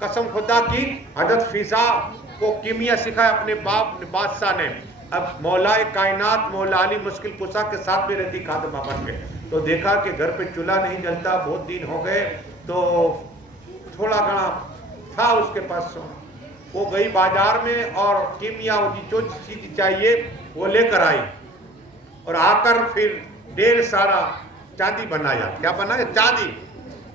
قسم خدا کی حضرت فضا کو کیمیا سکھایا اپنے باپ بادشاہ نے. اب مولا کائنات مولا علی مشکل کشا کے ساتھ بھی رہتی خادمہ بن گئے. تو دیکھا کہ گھر پہ چولہا نہیں جلتا, بہت دن ہو گئے, تو تھوڑا گھنا تھا اس کے پاس سونا. وہ گئی بازار میں اور کیمیا جو چیز چاہیے وہ لے کر آئی, اور آ کر پھر ڈھیر سارا چاندی بنایا. کیا بنایا؟ چاندی.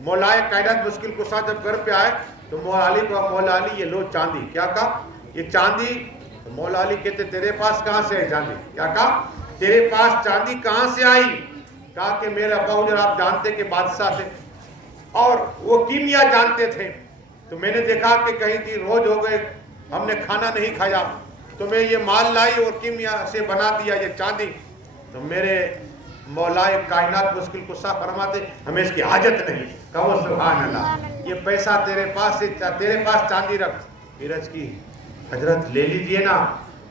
مولا کائنات مشکل کشا جب گھر پہ آئے تو مولا علی کو, مولا علی یہ لو چاندی. کیا کہا؟ یہ چاندی. مولا علی کہتے تیرے پاس کہاں سے ہے چاندی؟ کیا کہا؟ تیرے پاس چاندی کہاں سے آئی؟ کہا کہ میرے ابا حضور آپ جانتے کہ بادشاہ تھے اور وہ کیمیا جانتے تھے, تو میں نے دیکھا کہ کہیں دن روز ہو گئے ہم نے کھانا نہیں کھایا, تو میں یہ مال لائی اور کیمیا سے بنا دیا یہ چاندی. تو میرے مولا کائنات مشکل کشا فرماتے ہمیں اس کی حاجت نہیں. کہو سبحان اللہ. یہ پیسہ تیرے پاس ہے, تیرے پاس چاندی رکھ. عرض کی حضرت لے لیجئے نا,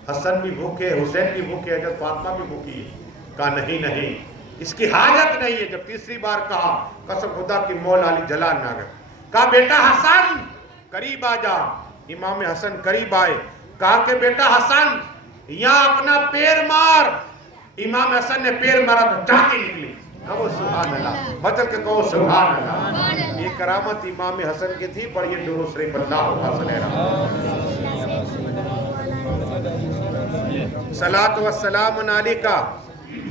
حسن بھی بھوکے, حسین بھی بھوکے, حضرت فاطمہ بھی بھوکی ہے. کہا نہیں نہیں, اس کی حاجت نہیں ہے. جب تیسری بار کہا قسم خدا کی مولا علی جلال نہ گئے. کہا بیٹا حسن قریب آ جا. امام حسن قریب آئے. کہا کہ بیٹا حسن یہاں اپنا پیر مار. امام حسن نے پیر مارا تو چاندی نکلی. کہو سبحان اللہ. بدل کے کہو سبحان اللہ. یہ کرامت امام حسن کی تھی, پر یہ درود شریف اللہ صلاۃ و السلام علیکہ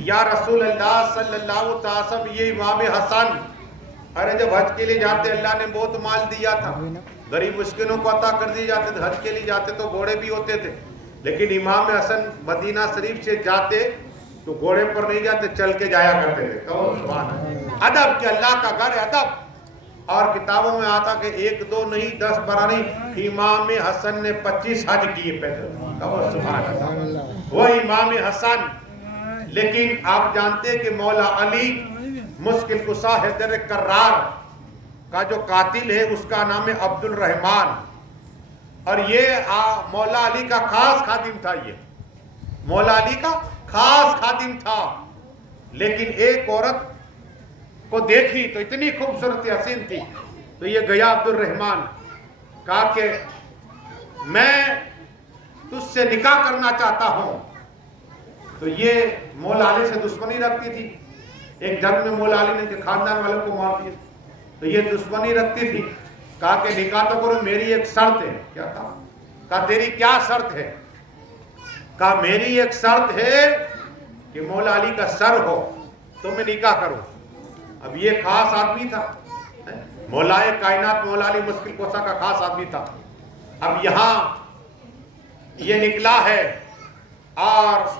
یا رسول اللہ صلی اللہ تعالی وسلم. یہ امام حسن, ارے جب حج کے لیے جاتے اللہ نے بہت مال دیا تھا, غریب مسکینوں کو عطا کر دیے جاتے تھے. حج کے لیے جاتے تو گھوڑے بھی ہوتے تھے, لیکن امام حسن مدینہ شریف سے جاتے تو گھوڑے پر نہیں جاتے, چل کے جایا کرتے تھے. کہو سبحان اللہ. ادب کہ اللہ کا گھر ہے, ادب. اور کتابوں میں آتا کہ 1 2 نہیں 10 12 نہیں, امام حسن نے 25 حج کیے پیدل. کہو سبحان اللہ. وہ امام حسن. لیکن آپ جانتے ہیں کہ مولا علی مشکل کشا حیدر کرار کا جو قاتل ہے اس کا نام ہے عبد الرحمن, اور یہ مولا علی کا خاص خادم تھا. یہ مولا علی کا خاص خادم تھا. لیکن ایک عورت کو دیکھی تو اتنی خوبصورت حسین تھی, تو یہ گیا عبد الرحمن, کہا کہ میں تجھ سے نکاح کرنا چاہتا ہوں. تو یہ مولا علی سے دشمنی رکھتی تھی. ایک جنگ میں مولا علی نے خاندان والوں کو مار دیا, تو یہ دشمنی رکھتی تھی. کہا کہ نکاح تو کرو, میری ایک شرط ہے. کیا کہا؟ کہا تیری کیا شرط ہے؟ کہا میری ایک شرط ہے کہ مولا علی کا سر ہو تو میں نکاح کروں. اب یہ خاص آدمی تھا, مولا کائنات مولا علی مشکل کشا کا خاص آدمی تھا. اب یہاں یہ نکلا ہے, اور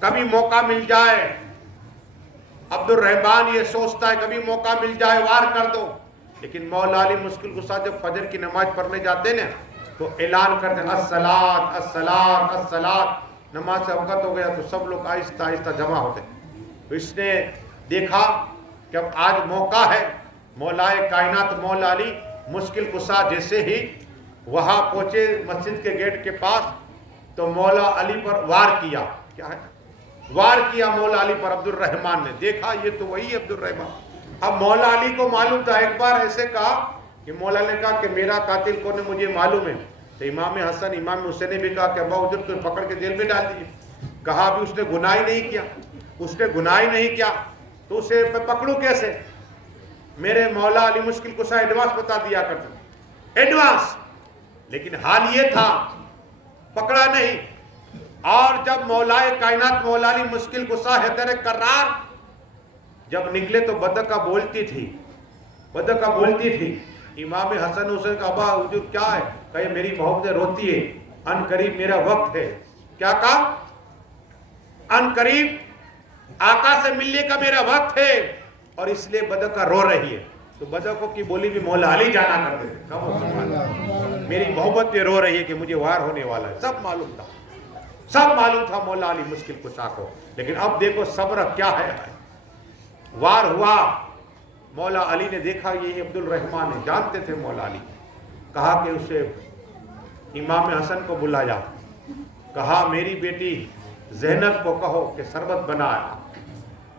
کبھی موقع مل جائے عبد الرحمن یہ سوچتا ہے کبھی موقع مل جائے وار کر دو. لیکن مولا علی مشکل کشا جب فجر کی نماز پڑھنے جاتے نا تو اعلان کرتے الصلاۃ الصلاۃ الصلاۃ. نماز سے وقت ہو گیا تو سب لوگ آہستہ آہستہ جمع ہوتے. تو اس نے دیکھا کہ اب آج موقع ہے. مولا کائنات مولا علی مشکل کشا جیسے ہی وہاں پہنچے مسجد کے گیٹ کے پاس تو مولا علی پر وار کیا. کیا ہے؟ وار کیا مولا علی پر. عبد الرحمن نے دیکھا یہ تو وہی عبد الرحمن. اب مولا علی کو معلوم تھا. ایک بار ایسے کہا کہ مولا نے کہا کہ میرا قاتل کون ہے مجھے معلوم ہے. تو امام حسن امام حسین نے بھی کہا کہ ابا حضور تو پکڑ کے جیل میں ڈال دیجیے. کہا ابھی اس نے گناہ ہی نہیں کیا, اس نے گناہ ہی نہیں کیا تو اسے پکڑوں کیسے؟ میرے مولا علی مشکل کشا ایڈوانس بتا دیا کرتے, ایڈوانس. لیکن حال یہ تھا پکڑا نہیں. اور جب مولا کائنات مولا علی مشکل کشا حیدر کرار جب نکلے تو بدکا بولتی تھی, بدکا بولتی تھی. امام حسن حسین کا ابا حضور کیا ہے؟ کہ میری محبت روتی ہے, ان قریب میرا وقت ہے. کیا کہا؟ ان قریب آقا سے ملنے کا میرا وقت ہے اور اس لیے بدکا رو رہی ہے. تو بدکوں کی بولی بھی مولا علی جانا کرتے تھے. میری محبت پہ رو رہی ہے کہ مجھے وار ہونے والا ہے. سب معلوم تھا, سب معلوم تھا مولا علی مشکل کشا کو. لیکن اب دیکھو صبر کیا ہے. وار ہوا, مولا علی نے دیکھا یہ عبد الرحمن ہے, جانتے تھے مولا علی. کہا کہ اسے امام حسن کو بلایا. کہا میری بیٹی زینب کو کہو کہ شربت بنایا.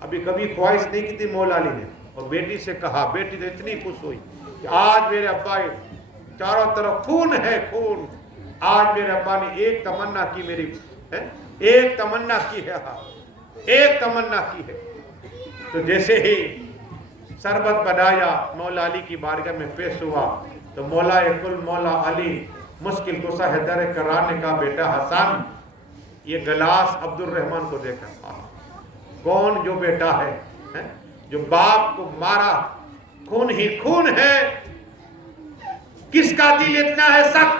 ابھی کبھی خواہش نہیں کی تھی مولا علی نے, اور بیٹی سے کہا. بیٹی تو اتنی خوش ہوئی کہ آج میرے ابا چاروں طرف خون ہے خون. آج میرے ابا نے ایک تمنا کی میری ایک تمنا کی ہے ایک تمنا کی ہے. تو جیسے ہی شربت بنایا مولا علی کی بارگاہ میں پیش ہوا تو مولا کل مولا علی مشکل کشا حیدر کرار نے کہا بیٹا حسن یہ گلاس عبد الرحمن کو دے کر. کون جو بیٹا ہے جو باپ کو مارا خون ہی خون ہے. کس کا دل اتنا ہے سخت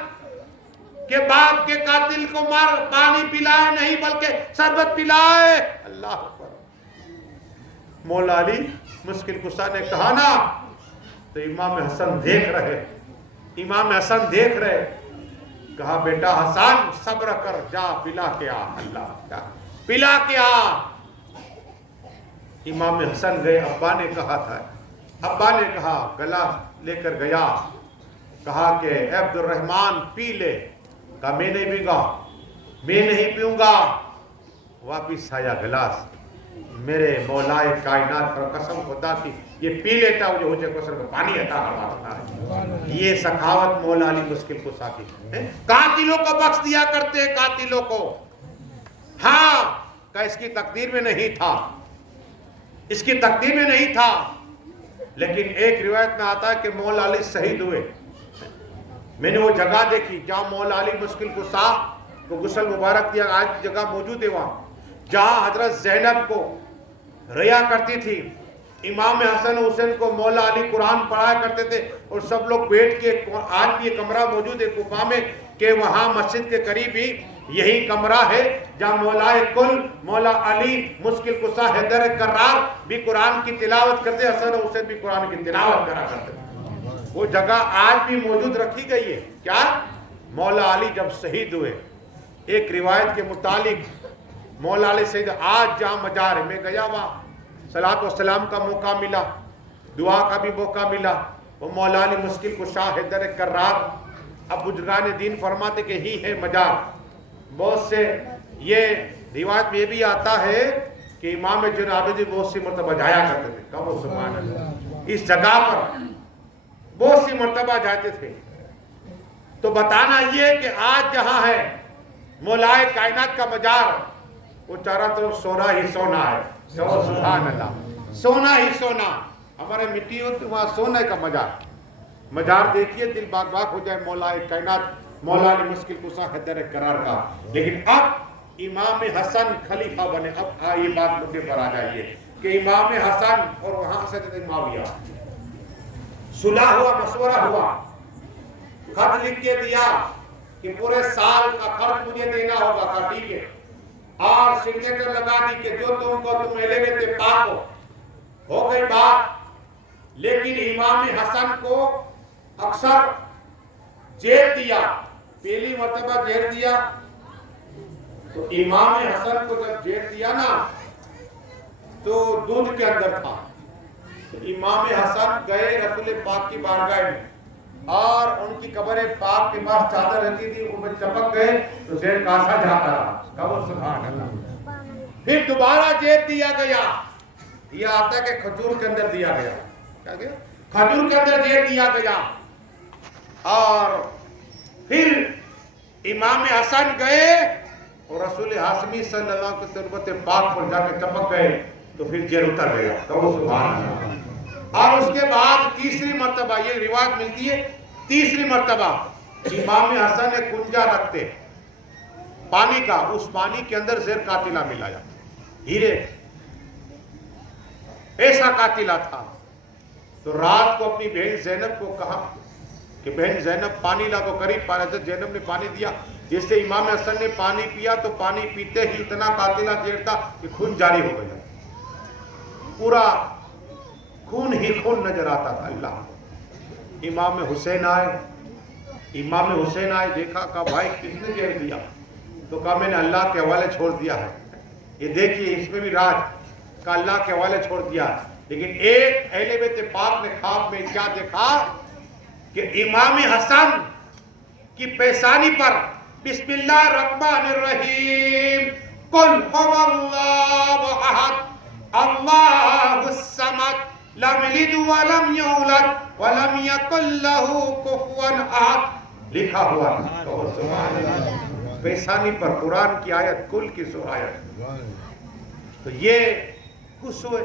کہ باپ کے قاتل کو مار پانی پلائے نہیں بلکہ شربت پلائے. اللہ اکبر. مولا علی مشکل کشا نے کہا نا تو امام حسن دیکھ رہے کہا بیٹا حسن صبر کر جا پلا کے آ. اللہ پلا کے آ. امام حسن گئے. ابا نے کہا گلا لے کر گیا. کہا کہ اے عبد الرحمن پی لے. کہا میں نہیں پیوں گا. واپس آیا گلاس. میرے مولا کائنات پر قسم خدا کی یہ پی لیتا مجھے ہوجے کوثر کو پانی عطا فرماتا. یہ سخاوت مولا علی مشکل کشا کی. قاتلوں کو بخش دیا کرتے قاتلوں کو. ہاں کہ اس کی تقدیر میں نہیں تھا لیکن ایک روایت میں آتا ہے کہ مولا علی شہید ہوئے. میں نے وہ جگہ دیکھی جہاں مولا علی مشکل کشا کو غسل مبارک دیا. آج جگہ موجود ہے وہاں جہاں حضرت زینب کو ریا کرتی تھی. امام حسن حسین کو مولا علی قرآن پڑھایا کرتے تھے اور سب لوگ بیٹھ کے. آج بھی یہ کمرہ موجود ہے کوفہ میں کہ وہاں مسجد کے قریب ہی یہی کمرہ ہے جہاں مولا کل مولا علی مشکل کشا حیدر کرار بھی قرآن کی تلاوت کرتے. حسن حسین بھی قرآن کی تلاوت کرا کرتے. وہ جگہ آج بھی موجود رکھی گئی ہے. کیا مولا علی جب شہید ہوئے ایک روایت کے متعلق مولا علی شہید آج جہاں مزار ہے میں گیا وہاں صلاۃ و سلام کا موقع ملا دعا کا بھی موقع ملا. وہ مولا علی مشکل کشا حیدر کرار. اب بزرگان دین فرماتے کہ ہی ہے مزار. بہت سے یہ روایت میں یہ بھی آتا ہے کہ امام جنابی جی بہت سی مرتبہ جایا کرتے تھے. کہو سبحان اللہ. اس جگہ پر بہت سی مرتبہ جاتے تھے. تو بتانا یہ کہ آج جہاں ہے مولا کائنات کا مزار وہ چاروں طرف سونا ہی سونا ہے. کہو سبحان اللہ. سونا ہی سونا. ہمارے مٹی ہوتی وہاں سونے کا مزار دیکھیے دل باغ باغ ہو جائے مولا کائنات مولا علی مشکل کشا حیدر کرار کا. لیکن اب امام حسن خلیفہ بنے. اب یہ بات مجھے پر آ جائیے کہ امام حسن اور وہاں حضرت معاویہ صلح ہوا مشورہ ہوا. خط لکھ کے دیا کہ پورے سال کا خرچ مجھے دینا ہوگا. کہا ٹھیک ہے. اور سگنیچر لگا دی کہ جو تم اہل بیت پاک ہو گئی بات. لیکن امام حسن کو اکثر جیل دیا. پہلی مرتبہ جیل دیا تو امام حسن کو جب جیل دیا نا تو دودھ کے اندر تھا. امام حسن گئے رسول پاک کی بارگاہ میں اور ان کی قبر پاک کے پاس چادر رکھی تھی ان میں چپک گئے تو زیر کاسا جاتا رہا. کہو سبحان اللہ. پھر دوبارہ جیل دیا گیا. یہ آتا ہے کہ کھجور کے اندر دیا گیا. کیا گیا؟ کھجور کے اندر جیل دیا گیا. اور پھر امام حسن گئے اور رسول ہاشمی صلی اللہ علیہ وسلم تربت پاک پر جا کے چپک گئے تو پھر جیل اتر گیا. کہو سبحان اللہ. اور اس کے بعد تیسری مرتبہ یہ روایت ملتی ہے تیسری مرتبہ امام حسن ایک کنجا رکھتے پانی کا. اس پانی کے اندر زیر قاتلہ ملایا ہیرے. ایسا قاتلہ تھا. تو رات کو اپنی بہن زینب کو کہا کہ بہن زینب پانی لا. تو قریب پانی تھا. زینب نے پانی دیا. جس سے امام حسن نے پانی پیا تو پانی پیتے ہی اتنا قاتلہ زیر تھا کہ خون جاری ہو گیا. پورا خون ہی خون نظر آتا تھا. اللہ. امام حسین آئے دیکھا کہا بھائی کس نے زہر دیا؟ تو کہا میں نے اللہ کے حوالے چھوڑ دیا ہے. یہ دیکھیے اس میں بھی راج. کہا اللہ کے حوالے چھوڑ دیا. لیکن ایک اہل بیت پاک نے خواب میں کیا دیکھا کہ امام حسن کی پیشانی پر بسم اللہ الرحمن الرحیم قل هو اللہ احد اللہ الصمد لم یلد ولم یولد ولم یکن لہ کفوا احد لکھا ہوا تھا. تو سبحان اللہ. پیشانی پر قرآن کی آیت، کل کی سو آیت. تو یہ خوش ہوئے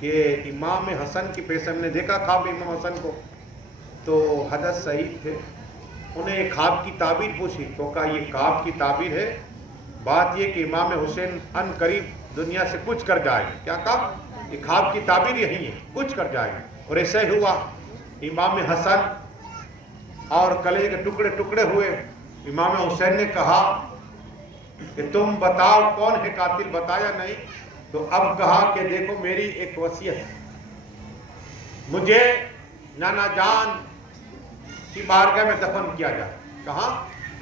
کہ امام حسن کی پیشن نے دیکھا خواب امام حسن کو. تو حضرت سعید تھے، انہیں ایک خواب کی تعبیر پوچھی تو کہا یہ خواب کی تعبیر ہے، بات یہ کہ امام حسین ان قریب دنیا سے کچھ کر جائے گا. کیا کہا؟ یہ خواب کی تعبیر یہی ہے، کچھ کر جائے گا. اور ایسا ہی ہوا. امام حسن اور کلیجے کے ٹکڑے ٹکڑے ہوئے. امام حسین نے کہا کہ تم بتاؤ کون ہے قاتل، بتایا نہیں. تو اب کہا کہ دیکھو میری ایک وصیت ہے، مجھے نانا جان کی بارگاہ میں دفن کیا جائے. کہاں؟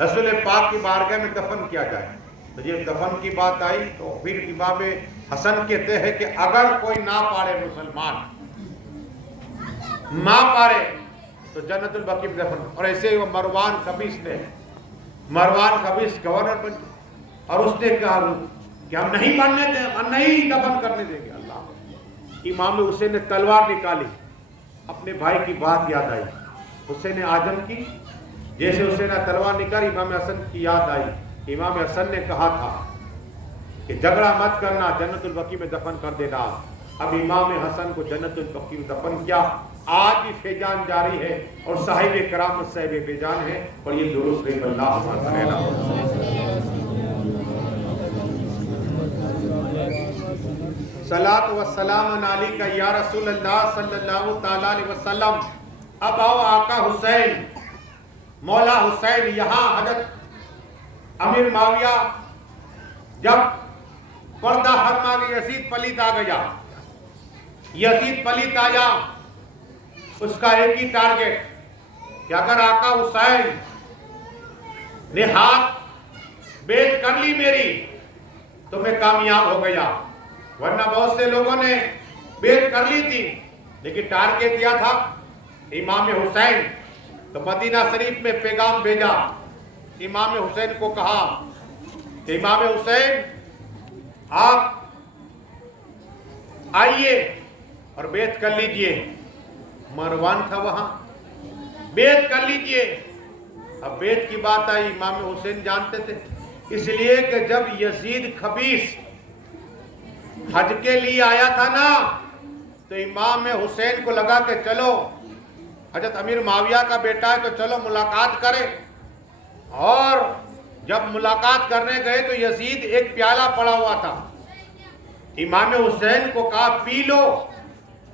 رسول پاک کی بارگاہ میں دفن کیا جائے. تو جب دفن کی بات آئی تو پھر امام حسن کہتے ہیں کہ اگر کوئی نہ پاڑے مسلمان نہ پاڑے تو جنت البقیع میں دفن. اور ایسے ہی وہ مروان خبیث نے، مروان خبیث گورنر بن، اور اس نے کہا کہ ہم نہیں ماننے دیں، ہم نہیں دفن کرنے دیں گے. اللہ. امام حسین نے تلوار نکالی. اپنے بھائی کی بات یاد آئی، حسین اعظم کی. جیسے حسین نے تلوار نکالی امام حسن کی یاد آئی. امام حسن نے کہا تھا کہ جھگڑا مت کرنا، جنت البقیع میں دفن کر دینا. اب امام حسن کو جنت البقیع میں دفن کیا. آج بھی فیضان جاری ہے اور صاحب کرامت صاحب فیضان ہے. اور یہ درست غیب اللہ صلاۃ و سلام علیکہ یا رسول اللہ صلی اللہ تعالی علیہ وسلم. اب آؤ آقا حسین، مولا حسین. یہاں حضرت امیر معاویہ جب پردہ فرما کے یزید پلیت آ گیا، یزید پلیت آیا، اس کا ایک ہی ٹارگٹ کہ اگر آقا حسین نے ہاتھ بیعت کر لی میری تو میں کامیاب ہو گیا. ورنہ بہت سے لوگوں نے بیعت کر لی تھی لیکن ٹارگٹ دیا تھا امام حسین. تو مدینہ شریف میں پیغام بھیجا، امام حسین کو کہا کہ امام حسین آپ آئیے اور بیعت کر لیجئے. مروان تھا وہاں، بیعت کر لیجئے. اب بیعت کی بات آئی، امام حسین جانتے تھے، اس لیے کہ جب یزید خبیث حج کے لیے آیا تھا نا تو امام حسین کو لگا کہ چلو حضرت امیر معاویہ کا بیٹا ہے تو چلو ملاقات کرے. اور جب ملاقات کرنے گئے تو یزید ایک پیالہ پڑا ہوا تھا. امام حسین کو کہا پی لو.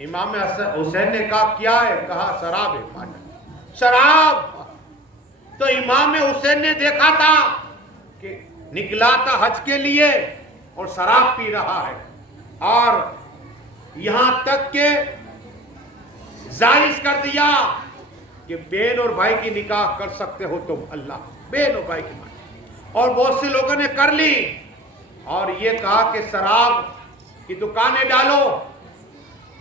امام حسین نے کہا کیا ہے؟ کہا شراب ہے. شراب. تو امام حسین نے دیکھا تھا کہ نکلا تھا حج کے لیے اور شراب پی رہا ہے. اور یہاں تک کہ ظاہر کر دیا کہ بہن اور بھائی کی نکاح کر سکتے ہو تم. اللہ. بہن اور بھائی کی نکاح. اور بہت سے لوگوں نے کر لی اور یہ کہا کہ شراب کی دکانیں ڈالو،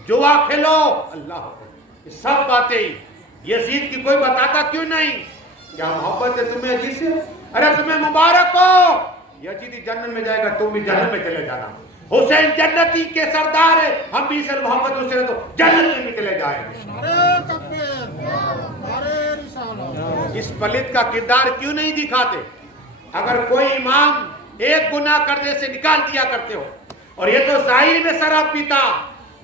جوا کھیلو. اللہ. یہ سب باتیں یزید کی کوئی بتاتا کیوں نہیں؟ کیا محبت ہے تمہیں یزید سے؟ ارے تمہیں مبارک ہو، یزید جنت میں جائے گا، تم بھی جنت میں چلے جانا. حسین جنتی کے سردار ہے، ہم بھی سے محبت حسین ہے تو جنت میں چلے جائیں گے. اس پلت کا کردار کیوں نہیں دکھاتے؟ اگر کوئی امام ایک گناہ کرنے سے نکال دیا کرتے ہو. اور یہ تو ظاہر میں شراب پیتا،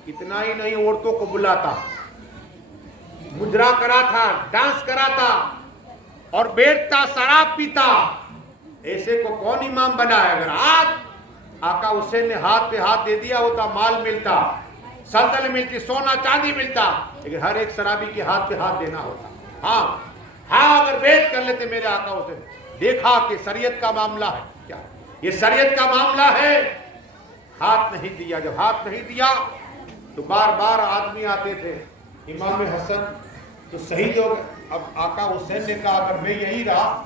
اتنا ہی نہیں عورتوں کو بلاتا، مجرا کرا تھا، ڈانس کرا تھا اور بیٹھتا شراب پیتا. ایسے کو کون امام بنا ہے؟ اگر آقا حسین نے ہاتھ پہ ہاتھ دے دیا ہوتا مال ملتا، سلطنت ملتی، سونا چاندی ملتا، لیکن ہر ایک شرابی کے ہاتھ پہ ہاتھ دینا ہوتا. ہاں اگر بیعت کر لیتے میرے آقا حسین. دیکھا کہ شریعت کا معاملہ ہے. کیا یہ شریعت کا معاملہ ہے؟ ہاتھ نہیں دیا. جب ہاتھ نہیں دیا تو بار بار آدمی آتے تھے. امام حسن تو شہید ہو گئے. اب آقا حسین نے کہا اگر میں یہی رہا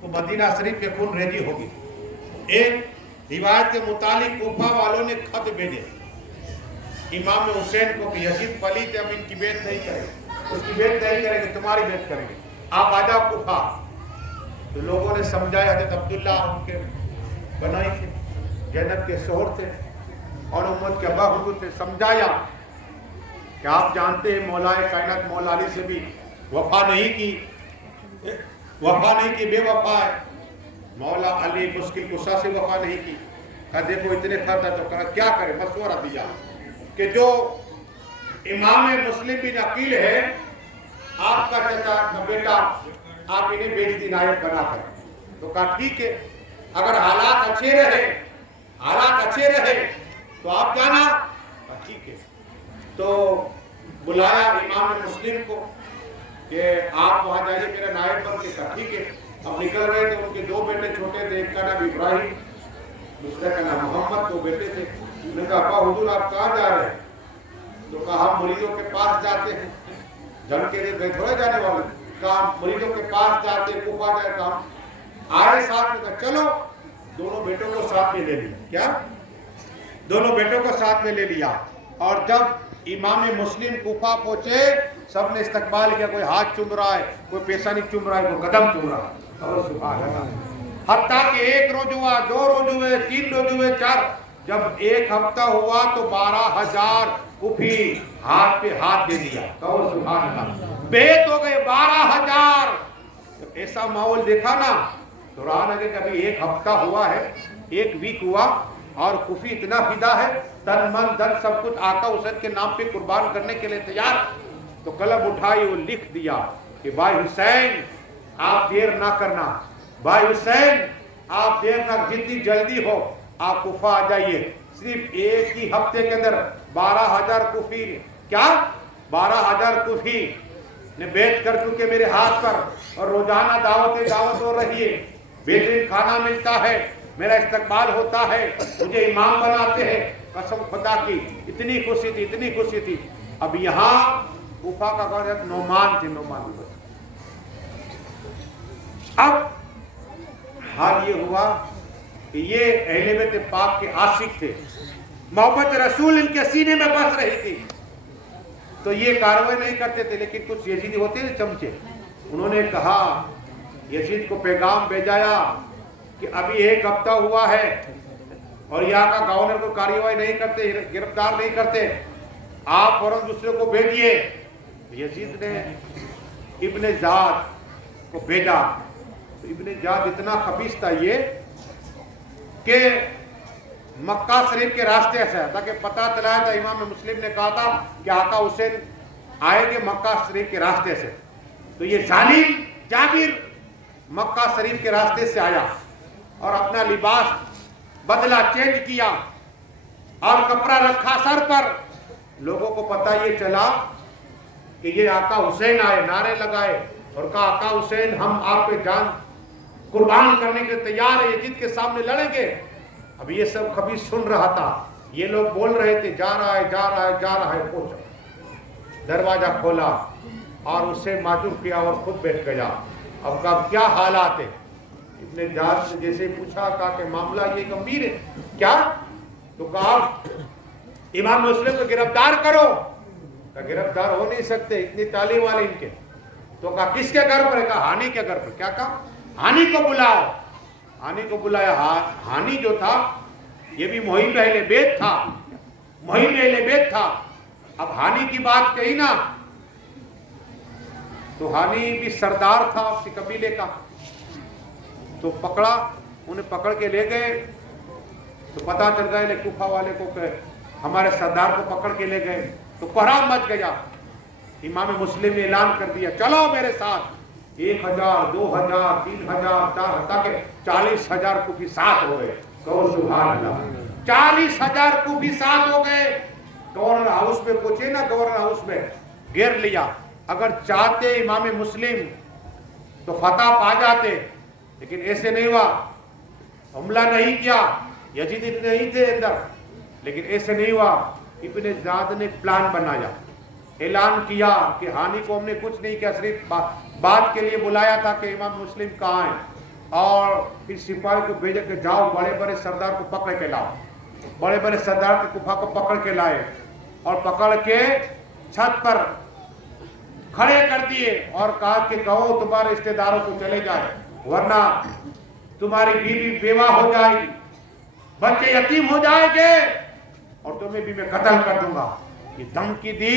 تو مدینہ شریف کے خون ریزی ہوگی. ایک روایت کے متعلق کوفہ والوں نے خط بھیجے امام حسین کو کہ یزید پلیت ہم ان کی بیعت نہیں کریں گے، اس کی بیعت نہیں کریں گے، تمہاری بیعت کریں گے، آپ آ جاؤ کوفہ. تو لوگوں نے سمجھایا. حضرت عبداللہ ان کے بنائی تھے، زینب کے شوہر تھے اور امت کے ابا حضور تھے. سمجھایا کہ آپ جانتے ہیں مولا کائنات مولا علی سے بھی وفا نہیں کی، بے وفا ہے. مولا علی مشکل کشا سے وفا نہیں کی. کہا دیکھو اتنے خط ہے تو کہا کیا کرے، مشورہ دیا کہ جو امام مسلم بن عقیل ہے آپ کا چچا کا بیٹا، آپ انہیں بیچ دی نائب بنا کر. تو کہا ٹھیک ہے، اگر حالات اچھے رہے تو آپ جانا. ٹھیک ہے. تو بلایا امام مسلم کو کہ آپ وہاں جائیے میرا نائب بن کے. کہا ٹھیک ہے. اب نکل رہے تھے، ان کے دو بیٹے چھوٹے تھے، ایک کا نام ابراہیم دوسرے کا نام محمد. دو بیٹے تھے. انہوں نے کہا ابا حضور آپ کہاں جا رہے ہیں؟ تو کہا ہم مریدوں کے پاس جاتے ہیں. جنگ کے لیے تھوڑے جانے والے. کہا مریدوں کے پاس جاتے کوفہ جائے. کہا آئے ساتھ میں. کہا چلو. دونوں بیٹوں کو ساتھ میں لے لیا. کیا؟ دونوں بیٹوں کو ساتھ میں لے لیا. اور جب امام مسلم کوفہ پہنچے سب نے استقبال کیا. کوئی ہاتھ چوم رہا ہے، کوئی پیشانی چوم رہا ہے، کوئی قدم چوم رہا ہے. سبحان اللہ. حتیٰ کہ ایک روز ہوا، 2 روز ہوئے، 3 روز ہوئے، 4. جب ایک ہفتہ ہوا تو 12,000 کفی ہاتھ پہ ہاتھ دے دیا. سبحان اللہ. بیت ہو گئے 12,000. جب ایسا ماحول دیکھا نا تو رہا نہ کہ کبھی ایک ہفتہ ہوا ہے، 1 ویک ہوا اور کفی اتنا فدا ہے، تن من دن سب کچھ آقا حسین کے نام پہ قربان کرنے کے لیے تیار. تو قلم اٹھائی وہ لکھ دیا کہ بھائی حسین آپ دیر نہ کرنا، بھائی حسین آپ دیر نہ، جتنی جلدی ہو آپ کوفہ آ جائیے. صرف ایک ہی ہفتے کے اندر 12,000 کفی، کیا 12,000 کفی نے بیعت کر چکے میرے ہاتھ پر. اور روزانہ دعوت ہو رہی ہے، بہترین کھانا ملتا ہے، میرا استقبال ہوتا ہے، مجھے امام بناتے ہیں. قسم خدا کی اتنی خوشی تھی. اب یہاں کوفہ کا گورنر نعمان تھے. اب حال یہ ہوا کہ یہ اہل بیت پاک کے عاشق تھے، محبت رسول ان کے سینے میں بس رہی تھی. تو یہ کارروائی نہیں کرتے تھے، لیکن کچھ یزیدی ہوتے ہیں چمچے، انہوں نے کہا یزید کو پیغام بھیجایا کہ ابھی 1 ہفتہ ہوا ہے اور یہاں کا گورنر کو کارروائی نہیں کرتے، گرفتار نہیں کرتے، آپ فوراً دوسرے کو بھیجیے. یزید نے ابن زیاد کو بھیجا. تو ابن زیاد اتنا خبیث تھا یہ کہ مکہ شریف کے راستے سے، تاکہ پتہ چلایا تھا، امام مسلم نے کہا تھا کہ آقا حسین آئے گے مکہ شریف کے راستے سے. تو یہ ظالم جابر مکہ شریف کے راستے سے آیا اور اپنا لباس بدلا، چینج کیا اور کپڑا رکھا سر پر. لوگوں کو پتہ یہ چلا کہ یہ آقا حسین آئے، نعرے لگائے اور کہا آقا حسین ہم آپ پہ جان قربان کرنے کے تیار ہیں، یزید کے سامنے لڑیں گے. اب یہ سب خبیث سن رہا تھا، یہ لوگ بول رہے تھے جا رہا ہے. پہنچا، دروازہ کھولا اور اسے معذور کیا اور خود بیٹھ گیا. اب کہا کیا حالات ہیں؟ ابن زیاد سے جیسے پوچھا، کہا کہ معاملہ یہ گمبھیر ہے. کیا؟ تو کہا امام مسلم کو گرفتار کرو. کہا گرفتار ہو نہیں سکتے، اتنی تعلیم والے ان کے. تو کہا کس کے گھر پر ہے؟ کہا ہانی کے گھر پر. کیا کہا؟ ہانی کو بلاؤ. ہانی کو بلایا. ہانی جو تھا یہ بھی مہم اہل بیت تھا. اب ہانی کی بات کہی نا تو ہانی بھی سردار تھا اپنے قبیلے کا. تو پکڑا، انہیں پکڑ کے لے گئے. تو پتا چل گئے کوفہ والے کو کہ ہمارے سردار کو پکڑ کے لے گئے. تو کوہرام مچ گیا. امام مسلم نے اعلان کر دیا چلو میرے ساتھ. 1,000 2,000 3,000 4,000 کہ 40,000 کوفی ساتھ ہو گئے. کہو سبحان اللہ. 40,000 کوفی ساتھ ہو گئے. گورنر ہاؤس میں پہنچے نا، گورنر ہاؤس میں گھیر لیا. اگر چاہتے امام مسلم تو فتح پا جاتے، لیکن ایسے نہیں ہوا. حملہ نہیں کیا، یزید اتنے نہیں تھے اندر، لیکن ایسے نہیں ہوا. ابن زیاد نے پلان بنایا، اعلان کیا کہ ہانی کو ہم نے کچھ نہیں کیا، صرف بات کے لیے بلایا تھا کہ امام مسلم کہاں ہیں. اور پھر سپاہی کو بھیجا کہ جاؤ بڑے بڑے سردار کو پکڑ کے لاؤ. بڑے بڑے سردار کے کوفہ کو پکڑ کے لائے اور پکڑ کے چھت پر کھڑے کر دیے اور کہا کہ کہو تمہارے رشتے داروں کو چلے جائے، ورنہ تمہاری بیوی بیوہ ہو جائے گی، بچے یتیم ہو جائیں گے اور تمہیں بھی میں قتل کر دوں گا. یہ دھمکی دی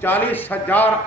40,000